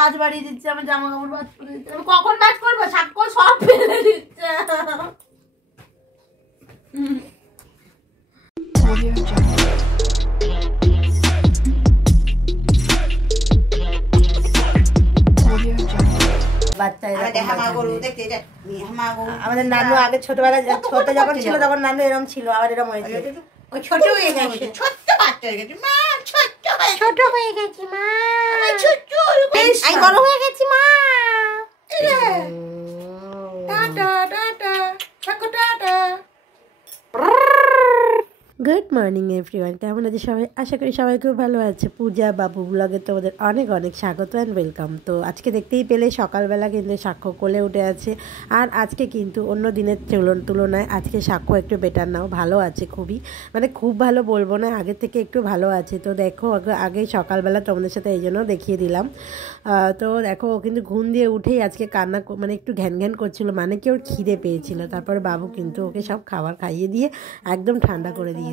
কাজ বাড়িয়ে দিচ্ছে, আমার জামা কাপড় ভাঁজ করে দিচ্ছে। কখন ভাঁজ করবো? সাক্ষর সব ফেলে দিচ্ছে। আমাদের নানু আগে ছোটবেলায় ছোট যখন ছিল তখন নানু এরকম ছিল, আবার এরকম হয়েছে। ওই ছোট হয়ে গেছে, ছোট্ট বাচ্চা হয়ে গেছে মা, ছোট হয়ে গেছে মা, আমি বড় হয়ে গেছি মা। Tata tata tata. Good morning everyone, কেমন আছে সবাই? আশা করি সবাই খুব ভালো আছে। পূজা বাবু ব্লগে তোমাদের অনেক অনেক স্বাগত অ্যান্ড ওয়েলকাম। তো আজকে দেখতেই পেলে সকালবেলা কিন্তু সাক্ষ্য কোলে উঠে আছে। আর আজকে কিন্তু অন্য দিনের তুলনায় আজকে সাক্ষ্য একটু বেটার নাও, ভালো আছে খুবই, মানে খুব ভালো বলবো না, আগের থেকে একটু ভালো আছে। তো দেখো আগে সকালবেলা তোমাদের সাথে এই জন্য দেখিয়ে দিলাম। তো দেখো ও কিন্তু ঘুম দিয়ে উঠেই আজকে কান্না, মানে একটু ঘ্যান ঘ্যান করছিল, মানে কি ওর খিদে পেয়েছিল। তারপরে বাবু কিন্তু ওকে সব খাবার খাইয়ে দিয়ে একদম ঠান্ডা করে দিয়েছে।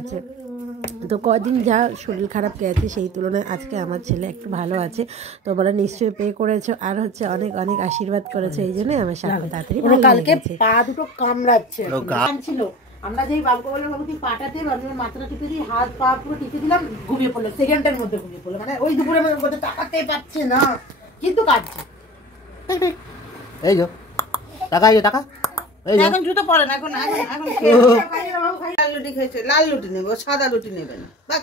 তো কদিন যা শরীর খারাপ গেছে সেই তুলনায় আজকে আমার ছেলে একটু ভালো আছে। তোমরা নিশ্চয়ই পে করেছো আর হচ্ছে অনেক অনেক আশীর্বাদ করেছো, এই জন্যই আমার সাথে তাড়াতাড়ি কালকে পা দুটো কামড়াচ্ছে ছিল। আমরা যেই বাবুকে বললাম বাবু তুই পাটাতে মাথাটা টিপে দিই, হাত পা পুরো টিপে দিলাম, ঘুমিয়ে পড়লো, সেকেন্ডের মধ্যে ঘুমিয়ে পড়লো। মানে ওই দুপুরের মধ্যে তাকাতে পারছে না, কিন্তু কাঁদছে। এই যো টাকা, এই টাকা এখন জুতো পরে না, এখন লাল লুটি খেয়েছে, লাল লুটি নেবে, সাদা লুটি নেবে না।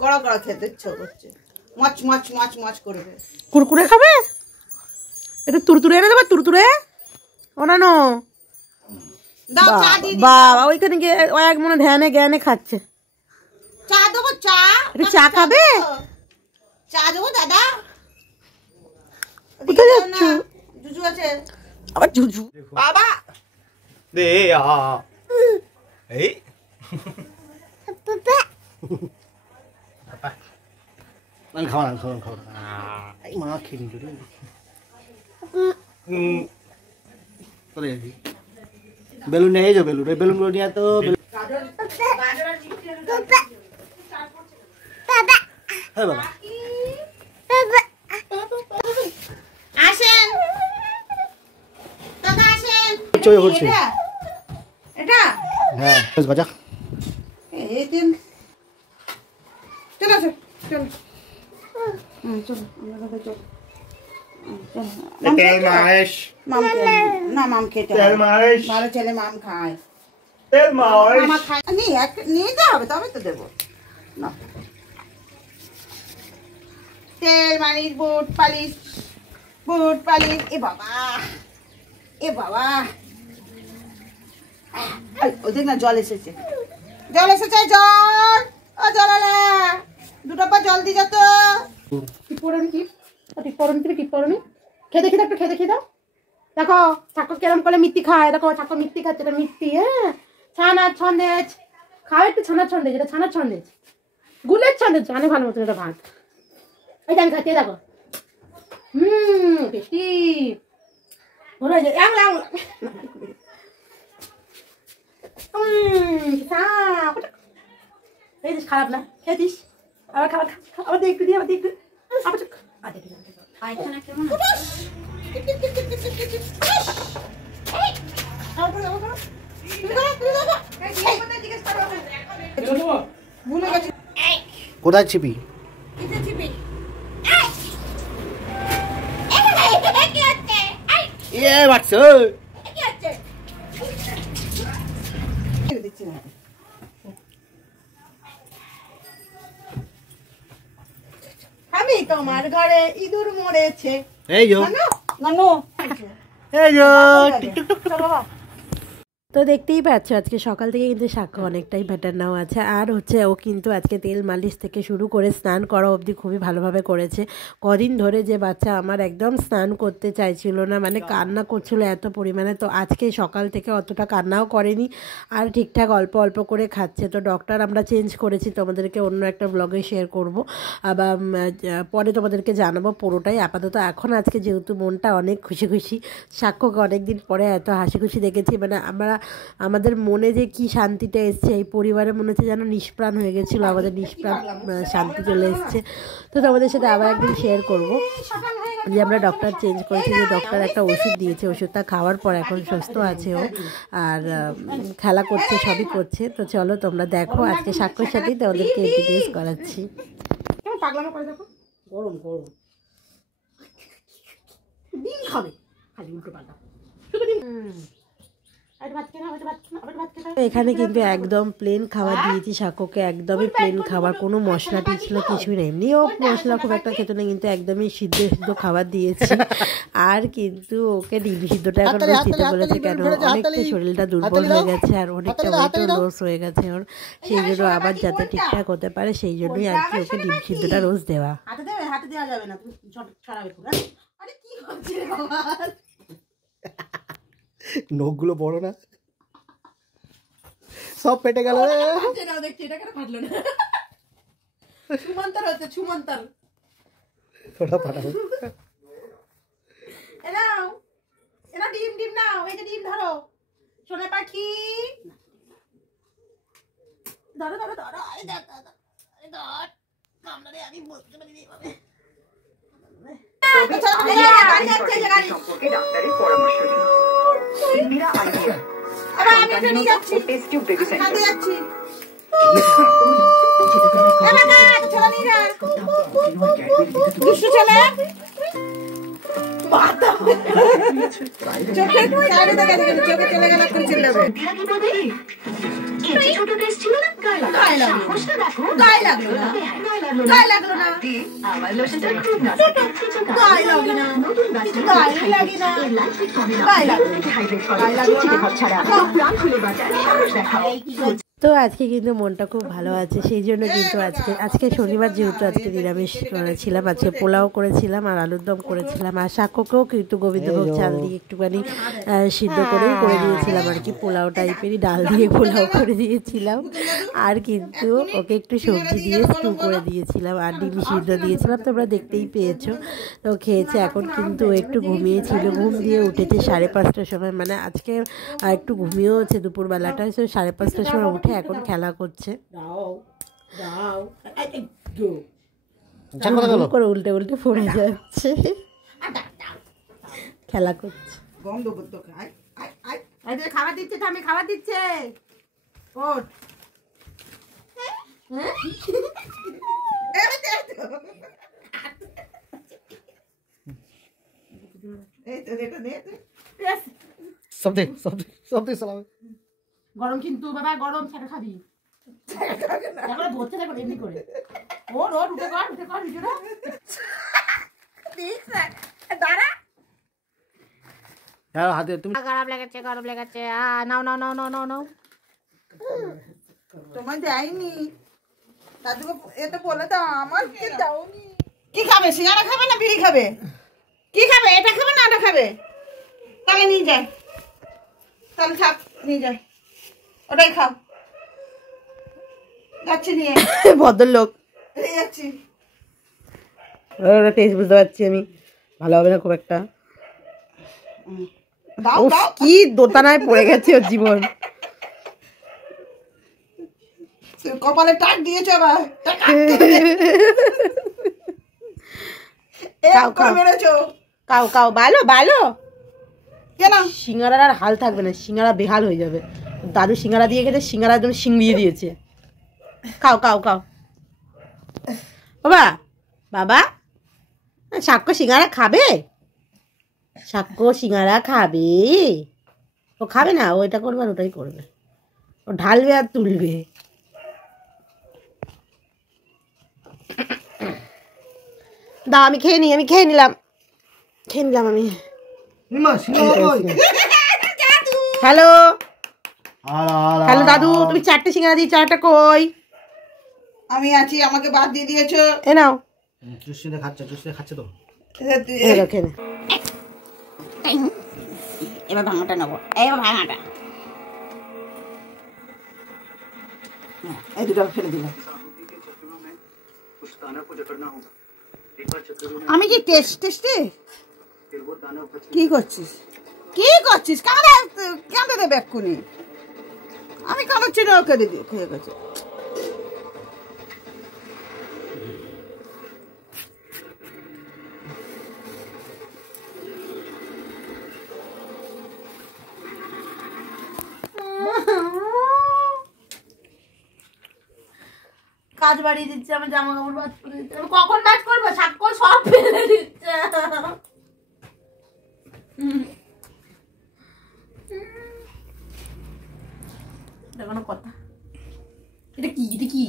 কড়া কড়া খেতে ইচ্ছা করছে, মাছ মাছ মাছ মাছ করবে। কুরকুরে খাবে, একটু তুরতুরে এনে দেবে, তুরতুরে অনানো বাবা। ওইখানে গিয়ে ও এক মনে ধ্যানে জ্ঞানে খাচ্ছে। চা দেবো, চা একটু চা খাবে, চা দেবো দাদা। কোথায় যাচ্ছ? জুজু আছে আবার, জুজু বাবা দে এই মানে খাওয়া এই মা খেয়ে নিল রে। চলে যাবি, বেলুন নিয়ে যাও, বেলুনগুলো নিয়ে তো হ্যাঁ বাবা আসেন দাদা, আসেন। চলে করছে এটা হ্যাঁ বাজা এই দিন চলো চলো চলো চলো আমরা চলো। তেল মালিশ, না মাম খেতে তেল মালিশ, ভালো ছেলে মাম খায়, তেল মালিশ মামা খায়। নিতে হবে তবে তো দেবো না। তেল মালিশ, বুট পালিশ, বুট পালিশ। এ বাবা, এ বাবা, ওই দেখ না জল এসেছে, জল এসেছে, জল। ও জল আলা, দুটো পা জল দি যত। টিপ পড়নি, টিপ পড়নি, তুমি টিপ পড়নি। খেয়ে দেখি, একটু খেয়ে দেখি দাও। দেখো ঠাকুর কেরম করে মিষ্টি খায়, দেখো ঠাকুর মিষ্টি খাচ্ছে, এটা মিষ্টি। হ্যাঁ, ছানার ছন্দেজ খাও, একটু ছানার ছন্দেজ, এটা ছানার ছন্দেজ, গুলের ছন্দেজ, জানে ভালো মতো এটা ভাত। এটা আমি খাচ্ছি, দেখো টেস্টি। খারাপ না, খেয়েছিস আবার খাবার, আবার একটু দিয়ে, আবার একটু কোথায় ছিপি? আমি তোমার ঘরে ইঁদুর মরেছে। এই যো নানু, এই যো টিকটক টক বাবা। তো দেখতেই পাচ্ছ আজকে সকাল থেকে কিন্তু সাক্ষ্য অনেকটাই বেটার নাও আছে। আর হচ্ছে ও কিন্তু আজকে তেল মালিশ থেকে শুরু করে স্নান করা অবধি খুবই ভালোভাবে করেছে। কদিন ধরে যে বাচ্চা আমার একদম স্নান করতে চাইছিল না, মানে কান্না করছিল এত পরিমাণে। তো আজকে সকাল থেকে অতটা কান্নাও করেনি, আর ঠিকঠাক অল্প অল্প করে খাচ্ছে। তো ডক্টর আমরা চেঞ্জ করেছি, তোমাদেরকে অন্য একটা ব্লগে শেয়ার করবো, আবার পরে তোমাদেরকে জানাবো পুরোটাই। আপাতত এখন আজকে যেহেতু মনটা অনেক খুশি খুশি, সাক্ষ্যকে অনেকদিন পরে এত হাসি খুশি দেখেছি, মানে আমরা আমাদের মনে যে কি শান্তিটা এসছে, এই পরিবারে মনে হচ্ছে যেন নিষ্প্রাণ হয়ে গেছিলো, আমাদের নিষ্প্রাণ শান্তি চলে এসছে। তো তোমাদের সাথে আবার একদিন শেয়ার করব যে আমরা ডক্টর চেঞ্জ করেছি, যে ডক্টর একটা ওষুধ দিয়েছে, ওষুধটা খাওয়ার পর এখন সুস্থ আছে ও, আর খেলা করছে, সবই করছে। তো চলো তোমরা দেখো, আজকে সাক্ষর সাথেই তোমাদেরকে ইন্ট্রোডিউস করাচ্ছি। পাগলামো করে দেখো, গরম গরম ডিম খাবে, খালি উল্টো পাল্টা শুধু ডিম। এখানে কিন্তু একদম প্লেন খাবার দিয়েছি সাক্ষ্যকে, একদমই প্লেন খাবার, কোনো মশলা টিছিল কিছুই নেই। এমনিও মশলা খুব একটা খেতে নেই, কিন্তু একদমই সিদ্ধ সিদ্ধ খাবার দিয়েছি। আর কিন্তু ওকে ডিম সিদ্ধটা এখন রোজ দিতে বলেছে, কেন অনেকটা শরীরটা দুর্বল হয়ে গেছে আর অনেকটা ওয়েটও লস হয়ে গেছে ওর, সেই জন্য আবার যাতে ঠিকঠাক হতে পারে সেই জন্যই আর কি ওকে ডিম সিদ্ধটা রোজ দেওয়া। হাতে দেওয়া যাবে না, তুমি ছড়াবে পুরো। আরে কি হচ্ছে বাবা, নখগুলো বড় না, সব পেটে গেল। দেখছি এটা কেন ফাটলো না, ছুমন্তর হচ্ছে ছুমন্তর। ওটা ফাটাবো, এনাও এনা ডিম ডিম নাও, এই যে ডিম ধরো সোনা পাখি, ধরো ধরো ধরো, এই ধর ধর এই ধর কামড়া রে, আমি বলতে পারি না এভাবে। তো আজকে কিন্তু মনটা খুব ভালো আছে, সেই জন্য কিন্তু আজকে শনিবার যেহেতু আজকে নিরামিষ করেছিলাম, আজকে পোলাও করেছিলাম আর আলুর দম করেছিলাম, আর সাক্ষ্যকেও কিন্তু গোবিন্দভোগ চাল দিয়ে একটুখানি সিদ্ধ করেই করে দিয়েছিলাম আর কি, পোলাও টাইপেরই ডাল দিয়ে পোলাও করে দিয়েছিলাম, আর কিন্তু ওকে একটু সবজি দিয়ে স্টু করে দিয়েছিলাম আর ডিম সিদ্ধ দিয়েছিলাম, তোমরা দেখতেই পেয়েছো। তো খেয়েছে, এখন কিন্তু একটু ঘুমিয়েছিল, ঘুম দিয়ে উঠেছে 5:30টার সময়, মানে আজকে একটু ঘুমিয়েও হচ্ছে দুপুরবেলাটায়, তো 5:30টার সময় উঠে এখন খেলা করছে। করে উল্টে উল্টে পড়ে যাচ্ছে, খেলা করছে। খাবার দিচ্ছে, আমি খাবার দিচ্ছে, ওঠ গরম কিন্তু বাবা, গরম ছাড়া খাবি ধরছে দেখো এমনি করে, ওর ওর উঠে কর উঠে কর ভিডিওটা দাঁড়া। হাতে তুমি গরম লেগেছে নাও নাও নাও নাও নাও নাও, তোমার দেয়নি দাদুকে, এটা বলে দাও আমার দাওনি। কি খাবে, সিঙ্গারা খাবে না বিড়ি খাবে, কি খাবে, এটা খাবে না ওটা খাবে, তাহলে নিয়ে যায়, তাহলে থাক নিয়ে যায়, ওটাই খাও, যাচ্ছি নিয়ে। ভদ্রলোক যাচ্ছি, ওটা টেস্ট বুঝতে পারছি আমি, ভালো হবে না খুব একটা। কি দোতানায় পড়ে গেছে ওর জীবন, কপালে টাক দিয়েছো আবার, কাও কাও ভালো ভালো, কেন সিঙ্গারার আর হাল থাকবে না, সিঙ্গারা বেহাল হয়ে যাবে। দাদু সিঙ্গারা দিয়ে গেছে, সিঙ্গারা একদম শিংড়িয়ে দিয়েছে। খাও খাও খাও বাবা, বাবা সাক্ষ্য সিঙ্গারা খাবে, সাক্ষ্য সিঙ্গারা খাবে, ও খাবে না, ও এটা করবে আর ওটাই করবে, ও ঢালবে আর তুলবে। দাও আমি খেয়ে নিই, আমি খেয়ে নিলাম আমি। হ্যালো হ্যালো দাদু, তুমি 4টে সিঙ্গারা দিয়েছো, একটা কই? আমি আছি, আমাকে বাদ দিয়ে দিয়েছো, এ নাও। খাচ্ছে তো, এবার ভাঙাটা নেবো, এবার ভাঙাটা, এই দুটো ফেলে দিলাম। আমি কি টেস্টে কি করছিস? কি করছিস? কানে কাঁদে দেবে এক্ষুনি। আমি কাঁদাচ্ছি না, ওকে দিদি খেয়ে গেছে। কাজ বাড়িয়ে দিচ্ছে, আমার জামা কাপড় ভাঁজ করে দিচ্ছে। আমি কখন ভাঁজ করবো? সাক্ষর সব ফেলে দিচ্ছে। কোনো কথা? এটা কি? এটা কি?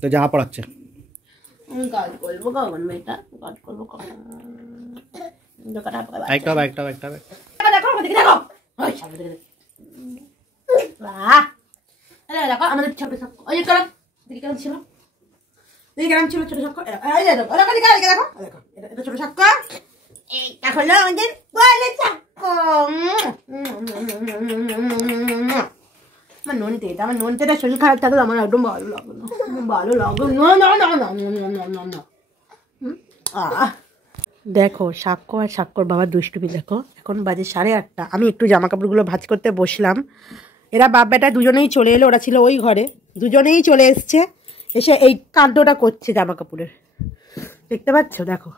তো জামা পড়াচ্ছে। আমি কাজ করবো কখন? মেয়েটা কাজ করবো কখন? একটা দেখো ওদিকে দেখো। ওই সামনে দিকে দেখো। দেখো আমাদের ছোট সাক্ষ্য। ওই যে কেরাম দিকে কেরাম ছিল, দিকে কেরাম ছিল ছোট সাক্ষ্য। এই দেখো দিকে দেখো, দেখো এটা ছোট সাক্ষ্য। এইটা হলো আমাদের বড় সাক্ষ্য। আমার ননিতে, এটা আমার ননিতে শরীর খারাপ থাকলে আমার একদম ভালো লাগবে না, ভালো লাগবে না। দেখো সাক্ষ্য আর সাক্ষ্যর বাবার দুষ্টুমি দেখো। এখন বাজে 8:30। আমি একটু জামা কাপড়গুলো ভাঁজ করতে বসলাম। এরা বাপ বেটা দুজনেই চলে এলো। ওরা ছিল ওই ঘরে, দুজনেই চলে এসছে। এসে এই কাণ্ডটা করছে জামা কাপড়ের। দেখতে পাচ্ছ? দেখো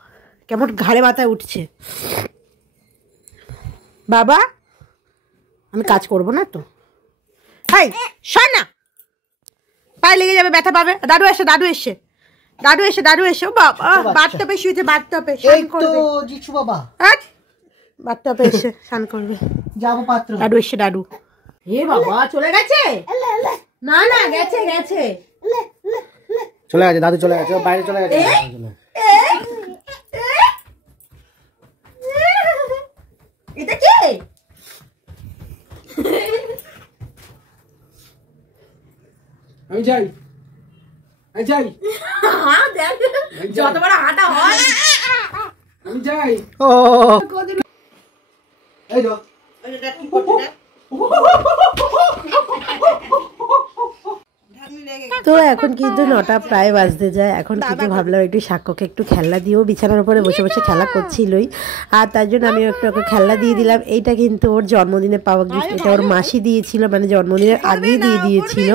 কেমন ঘাড়ে মাথায় উঠছে। বাবা আমি কাজ করব না তো। হাই শোন না, পায়ে লেগে যাবে, ব্যথা পাবে। দাদু এসে ও বাবা বাথটবে শুয়েছে, বাথটবে স্নান করবে। জিছু বাবা বাথটবে এসে স্নান করবে। যাবো পাত্র। দাদু এসে দাদু। হে বাবা চলে গেছে? না না গেছে চলে গেছে, দাদু চলে গেছে, বাইরে চলে গেছে। এটা কি? আমি যাই। যত বড় হাঁটা হয়। আমি যাই। ও এই যো তো এখন কিন্তু 9টা প্রায় বাজতে যায়। এখন কিন্তু ভাবলাম একটু সাক্ষ্যকে একটু খেলনা দিয়েও, বিছানার উপরে বসে বসে খেলা করছিলই, আর তার জন্য আমি একটু ওকে খেলনা দিয়ে দিলাম। এইটা কিন্তু ওর জন্মদিনে পাওয়া গিফট। এটা ওর মাসি দিয়েছিল, মানে জন্মদিনের আগেই দিয়ে দিয়েছিল।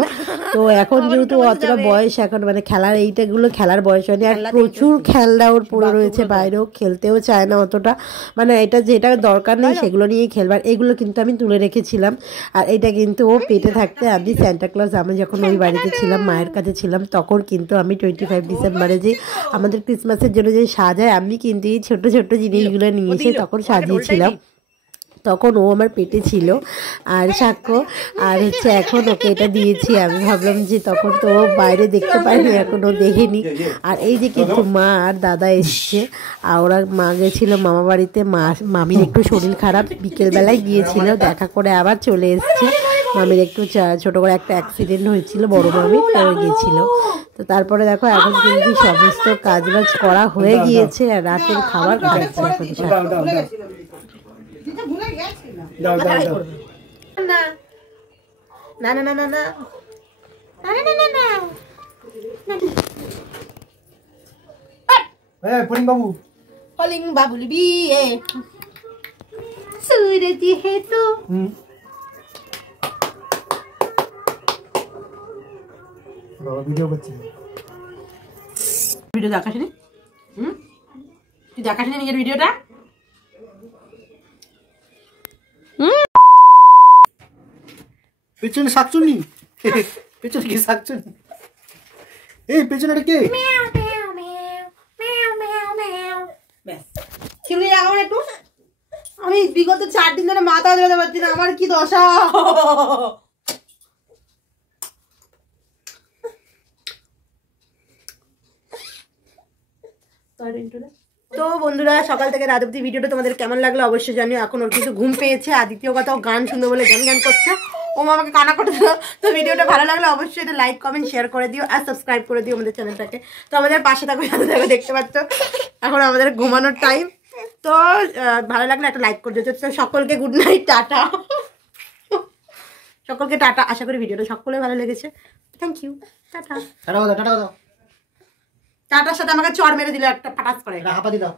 তো এখন যেহেতু অতটা বয়স, এখন মানে খেলার এইটাগুলো খেলার বয়স হয়নি। আর প্রচুর খেলনা ওর পড়ে রয়েছে, বাইরেও খেলতেও চায় না অতটা, মানে এটা যেটা দরকার নেই সেগুলো নিয়েই খেলবার। এগুলো কিন্তু আমি তুলে রেখেছিলাম। আর এটা কিন্তু ও পেটে থাকতে আমি সান্টা ক্লজ, আমি যখন ওই বাড়িতে ছিলাম, মায়ের কাছে ছিলাম, তখন কিন্তু আমি 25 ডিসেম্বরে যে আমাদের ক্রিসমাসের জন্য যে সাজায়, আমি কিন্তু এই ছোট ছোট জিনিসগুলো নিয়ে এসে তখন সাজিয়েছিলাম। তখন ও আমার পেটে ছিল। আর সাক্ষ্য আর হচ্ছে এখন ওকে এটা দিয়েছি। আমি ভাবলাম যে তখন তো ও বাইরে দেখতে পাইনি, এখন ও দেখেনি। আর এই যে কিন্তু মা আর দাদা এসছে, আর ওরা মা গেছিলো মামা বাড়িতে। মামির একটু শরীর খারাপ, বিকেলবেলায় গিয়েছিল, দেখা করে আবার চলে এসছে। মামির একটু ছোট করে একটা অ্যাক্সিডেন্ট হয়েছিল, বড় মামি পড়ে গিয়েছিল। তো তারপরে দেখো এখন কিন্তু সমস্ত কাজবাজ করা হয়ে গিয়েছে, আর রাতের খাবার খাচ্ছে এখন বাবু হলিং বাবুল বিয়ে সুরজ হে তো। ভিডিও করছি। ভিডিও দেখাসনি? তুই দেখাসনি নিজের ভিডিওটা? পেছনে শাকচুনি, পেছনে কি শাকচুনি? এই পেছনে কে? চিমনি লাগাবো একটু। আমি বিগত 4 দিন ধরে মাথা ধরে পারছি না, আমার কি দশা। তো বন্ধুরা, সকাল থেকে রাত অব্দি ভিডিওটা তোমাদের কেমন লাগলো অবশ্যই জানিও। এখন ওর কিন্তু ঘুম পেয়েছে, আর দ্বিতীয় কথা ও গান শুনবে বলে গান করছে। ও আমাকে কানা করে দিল। তো ভিডিওটা ভালো লাগলে অবশ্যই এটা লাইক কমেন্ট শেয়ার করে দিও, আর সাবস্ক্রাইব করে দিও আমাদের চ্যানেলটাকে। তো আমাদের পাশে থাকো, দেখতে পাচ্ছ এখন আমাদের ঘুমানোর টাইম। তো ভালো লাগলে একটা লাইক করে দিও। তো সকলকে গুড নাইট, টাটা। সকলকে টাটা। আশা করি ভিডিওটা সকলে ভালো লেগেছে। Thank you, tata. টাটার সাথে আমাকে চড় মেরে দিল একটা, পাটাস করে হাঁপা দি দাও।